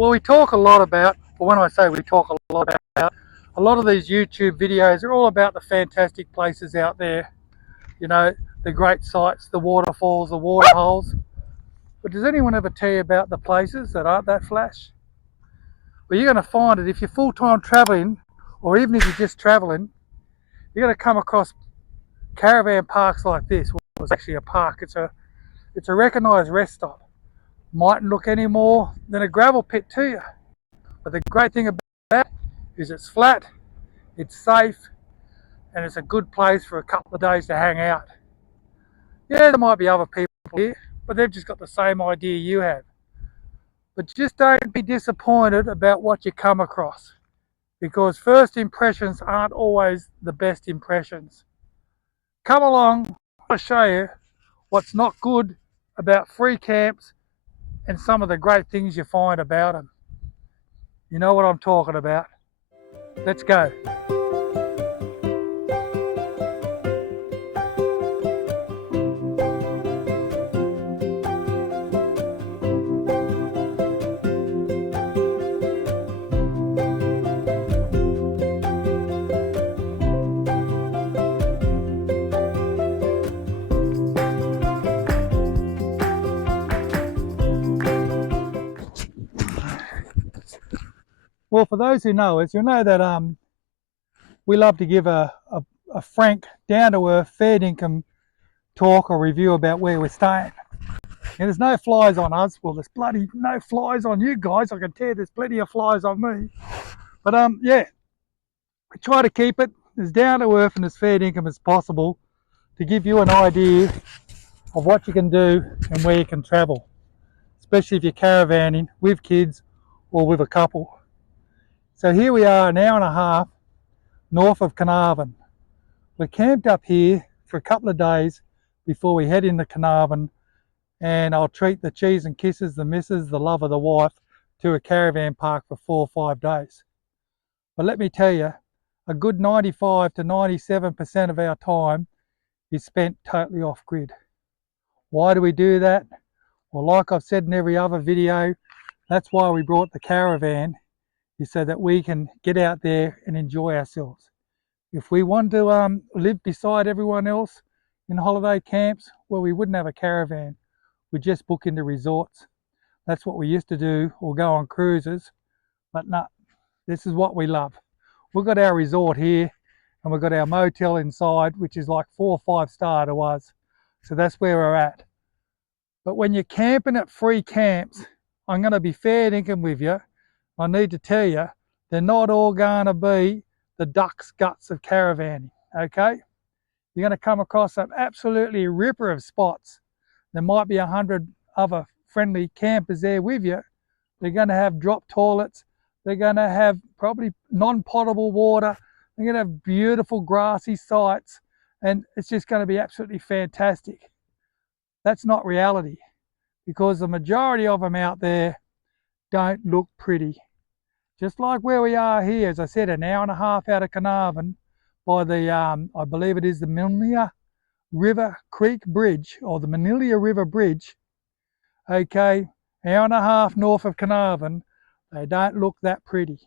Well, we talk a lot about, well, when I say we talk a lot about, a lot of these YouTube videos are all about the fantastic places out there, you know, the great sights, the waterfalls, the waterholes. But does anyone ever tell you about the places that aren't that flash? Well, you're going to find it if you're full-time traveling, or even if you're just traveling, you're going to come across caravan parks like this. Well, it's actually a park. It's a recognised rest stop. Mightn't look any more than a gravel pit to you. But the great thing about it is it's flat, it's safe, and it's a good place for a couple of days to hang out. Yeah, there might be other people here, but they've just got the same idea you have. But just don't be disappointed about what you come across, because first impressions aren't always the best impressions. Come along, I'll show you what's not good about free camps and some of the great things you find about them. You know what I'm talking about. Let's go. Well, for those who know us, you'll know that we love to give a frank, down-to-earth, fair income talk or review about where we're staying. And there's no flies on us. Well, there's bloody no flies on you guys. I can tell you there's plenty of flies on me. But yeah, we try to keep it as down-to-earth and as fair income as possible to give you an idea of what you can do and where you can travel, especially if you're caravanning with kids or with a couple. So here we are, an hour and a half north of Carnarvon. We're camped up here for a couple of days before we head into Carnarvon, and I'll treat the cheese and kisses, the missus, the love of the wife, to a caravan park for 4 or 5 days. But let me tell you, a good 95 to 97% of our time is spent totally off grid. Why do we do that? Well, like I've said in every other video, that's why we brought the caravan, is so that we can get out there and enjoy ourselves. If we want to live beside everyone else in holiday camps, well, we wouldn't have a caravan. We'd just book into resorts. That's what we used to do, or go on cruises. But no, this is what we love. We've got our resort here, and we've got our motel inside, which is like 4 or 5 star to us. So that's where we're at. But when you're camping at free camps, I'm going to be fair dinkum with you. I need to tell you, they're not all going to be the duck's guts of caravanning, okay? You're going to come across some absolutely ripper of spots. There might be 100 other friendly campers there with you. They're going to have drop toilets. They're going to have probably non-potable water. They're going to have beautiful grassy sites, and it's just going to be absolutely fantastic. That's not reality, because the majority of them out there don't look pretty. Just like where we are here, as I said, an hour and a half out of Carnarvon by the, I believe it is the Manilia River Creek Bridge, or the Manilia River Bridge. Okay, hour and a half north of Carnarvon, they don't look that pretty.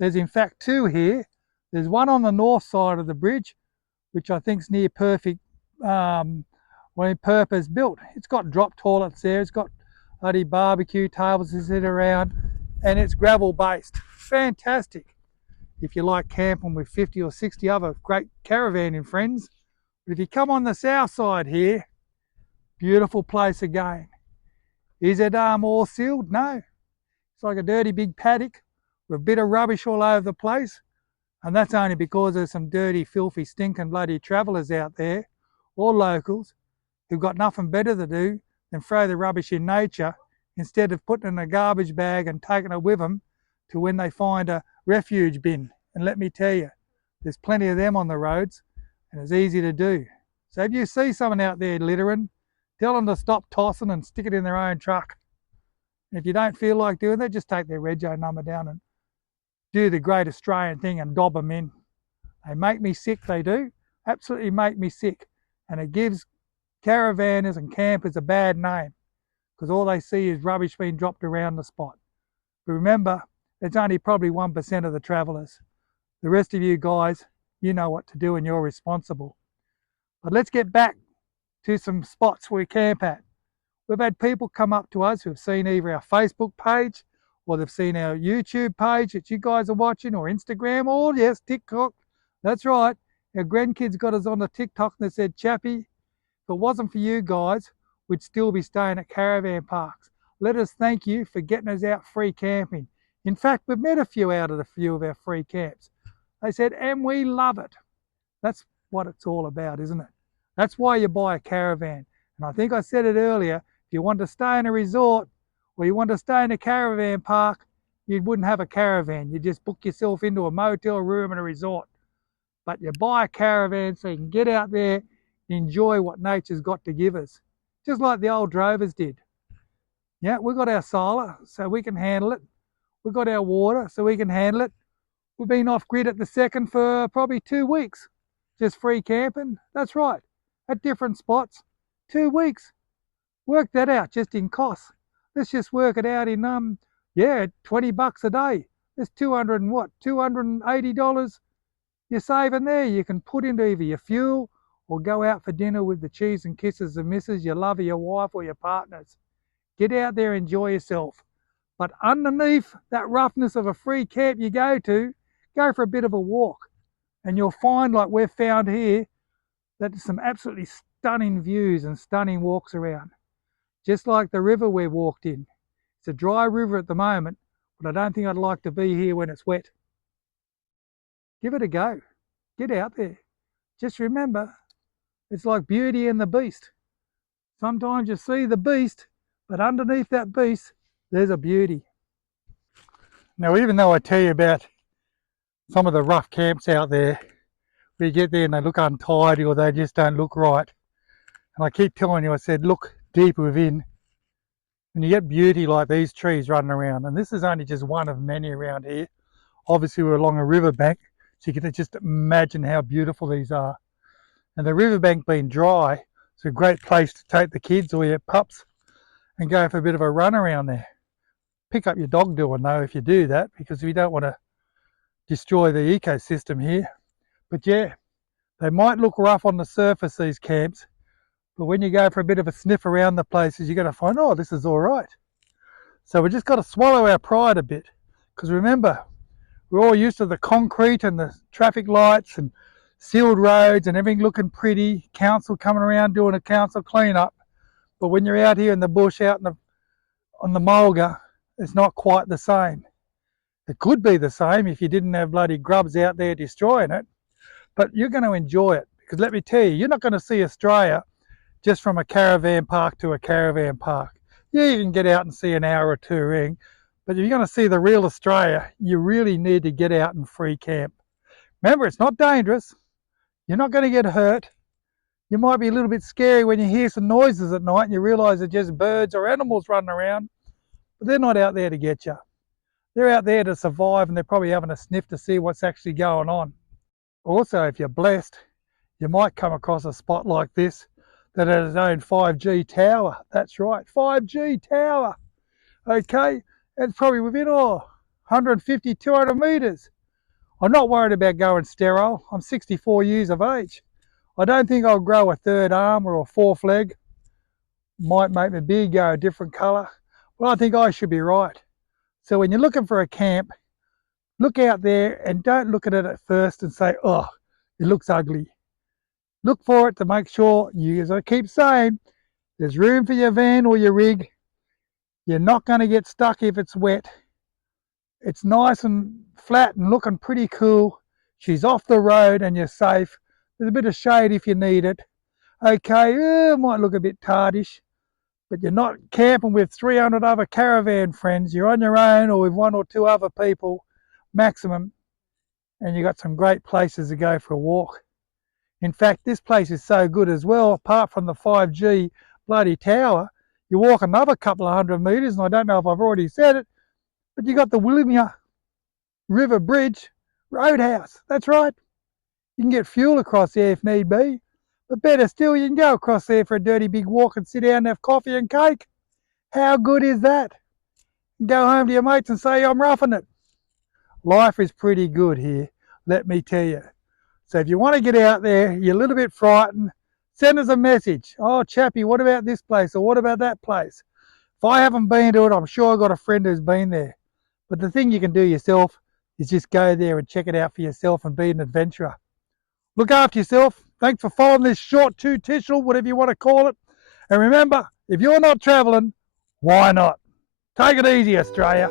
There's in fact 2 here. There's one on the north side of the bridge, which I think is near perfect, when purpose built. It's got drop toilets there, it's got bloody barbecue tables to sit around, and it's gravel based. Fantastic if you like camping with 50 or 60 other great caravanning friends. But if you come on the south side here, beautiful place again. Is it all sealed? No. It's like a dirty big paddock with a bit of rubbish all over the place, and that's only because there's some dirty, filthy, stinking bloody travellers out there, or locals, who've got nothing better to do than throw the rubbish in nature instead of putting it in a garbage bag and taking it with them to when they find a refuge bin. And let me tell you, there's plenty of them on the roads, and it's easy to do. So if you see someone out there littering, tell them to stop tossing and stick it in their own truck. And if you don't feel like doing that, just take their rego number down and do the great Australian thing and dob them in. They make me sick, they do. Absolutely make me sick. And it gives caravanners and campers a bad name, because all they see is rubbish being dropped around the spot. But remember, it's only probably 1% of the travellers. The rest of you guys, you know what to do and you're responsible. But let's get back to some spots we camp at. We've had people come up to us who've seen either our Facebook page or they've seen our YouTube page that you guys are watching, or Instagram, or yes, TikTok. That's right. Our grandkids got us on the TikTok and they said, Chappie, if it wasn't for you guys, we'd still be staying at caravan parks. Let us thank you for getting us out free camping. In fact, we've met a few out of our free camps. They said, and we love it. That's what it's all about, isn't it? That's why you buy a caravan. And I think I said it earlier, if you want to stay in a resort or you want to stay in a caravan park, you wouldn't have a caravan. You just book yourself into a motel room in a resort. But you buy a caravan so you can get out there, enjoy what nature's got to give us. Just like the old drovers did. Yeah, we've got our solar so we can handle it. We've got our water so we can handle it. We've been off grid at the second for probably 2 weeks. Just free camping. That's right. At different spots. 2 weeks. Work that out just in costs. Let's just work it out in 20 bucks a day. There's 200 and what? $280 you're saving there. You can put into either your fuel or go out for dinner with the cheese and kisses of missus, your lover, your wife, or your partners. Get out there, enjoy yourself. But underneath that roughness of a free camp you go for a bit of a walk. And you'll find, like we've found here, that there's some absolutely stunning views and stunning walks around. Just like the river we walked in. It's a dry river at the moment, but I don't think I'd like to be here when it's wet. Give it a go. Get out there. Just remember, it's like Beauty and the Beast. Sometimes you see the beast, but underneath that beast, there's a beauty. Now, even though I tell you about some of the rough camps out there, where you get there and they look untidy or they just don't look right, and I keep telling you, I said, look deep within, and you get beauty like these trees running around. And this is only just one of many around here. Obviously, we're along a riverbank, so you can just imagine how beautiful these are. And the riverbank being dry, it's a great place to take the kids or your pups and go for a bit of a run around there. Pick up your dog doing though if you do that, because we don't want to destroy the ecosystem here. But yeah, they might look rough on the surface, these camps, but when you go for a bit of a sniff around the places, you're going to find, oh, this is all right. So we just got to swallow our pride a bit, because remember, we're all used to the concrete and the traffic lights and sealed roads and everything looking pretty, council coming around doing a council clean-up. But when you're out here in the bush, out on the mulga, it's not quite the same. It could be the same if you didn't have bloody grubs out there destroying it, but you're going to enjoy it, because let me tell you, you're not going to see Australia just from a caravan park to a caravan park. Yeah, you can get out and see an hour or two ring, but if you're going to see the real Australia, you really need to get out and free camp. Remember, it's not dangerous. You're not going to get hurt. You might be a little bit scary when you hear some noises at night and you realise they're just birds or animals running around, but they're not out there to get you. They're out there to survive, and they're probably having a sniff to see what's actually going on. Also, if you're blessed, you might come across a spot like this that has its own 5G tower. That's right, 5G tower. Okay, it's probably within 150, 200 metres. I'm not worried about going sterile. I'm 64 years of age. I don't think I'll grow a third arm or a fourth leg. Might make my beard go a different colour, but I think I should be right. So when you're looking for a camp, look out there and don't look at it at first and say, oh, it looks ugly. Look for it to make sure, as I keep saying, there's room for your van or your rig. You're not going to get stuck if it's wet. It's nice and flat and looking pretty cool. She's off the road and you're safe. There's a bit of shade if you need it. Okay, it might look a bit tardish, but you're not camping with 300 other caravan friends. You're on your own or with 1 or 2 other people maximum, and you got some great places to go for a walk. In fact, this place is so good as well, apart from the 5G bloody tower, you walk another couple of 100 metres, and I don't know if I've already said it, but you got the Willamia River Bridge Roadhouse. That's right. You can get fuel across there if need be, but better still, you can go across there for a dirty big walk and sit down and have coffee and cake. How good is that? and go home to your mates and say, I'm roughing it. Life is pretty good here, let me tell you. So if you want to get out there, you're a little bit frightened, send us a message. Oh, Chappie, what about this place? Or what about that place? If I haven't been to it, I'm sure I've got a friend who's been there. But the thing you can do yourself is just go there and check it out for yourself and be an adventurer. Look after yourself. Thanks for following this short two-tishel, whatever you want to call it. And remember, if you're not travelling, why not? Take it easy, Australia.